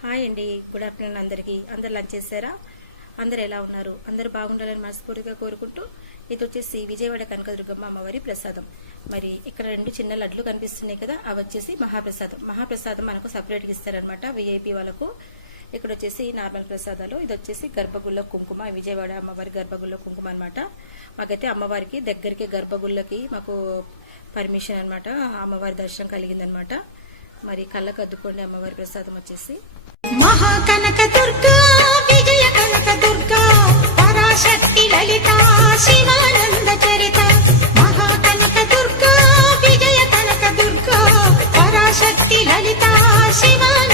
Hi అండి, good afternoon అందరికీ. అందరు లంచ్ చేశారా? అందరు ఎలా ఉన్నారు? అందరు బాగుండాలని మనస్ఫూర్తిగా కోరుకుంటూ, ఇది వచ్చేసి విజయవాడ కనకదుర్గమ్మ అమ్మవారి ప్రసాదం. మరి ఇక్కడ 2 చిన్న లడ్లు కనిపిస్తున్నాయి కదా, అవి వచ్చేసి మహాప్రసాదం. మహాప్రసాదం మనకు సపరేట్గా ఇస్తారనమాట విఐపి వాళ్ళకు. ఇక్కడ వచ్చేసి నార్మల్ ప్రసాదాలు. ఇది వచ్చేసి గర్భగుళ్ళ కుంకుమ, విజయవాడ అమ్మవారి గర్భగుళ్ళ కుంకుమ అనమాట. మాకైతే అమ్మవారికి దగ్గరికి గర్భగుళ్ళకి మాకు పర్మిషన్ అనమాట, అమ్మవారి దర్శనం కలిగిందనమాట. మరి కళ్ళకు అద్దుకోండి అమ్మవారి ప్రసాదం వచ్చేసి. మహాకనక దుర్గా విజయ కనక దుర్గా పరాశక్తి లలిత శివానంద చరిత. మహాకనక దుర్గా విజయ కనక దుర్గా పరాశక్తి లలిత శివానంద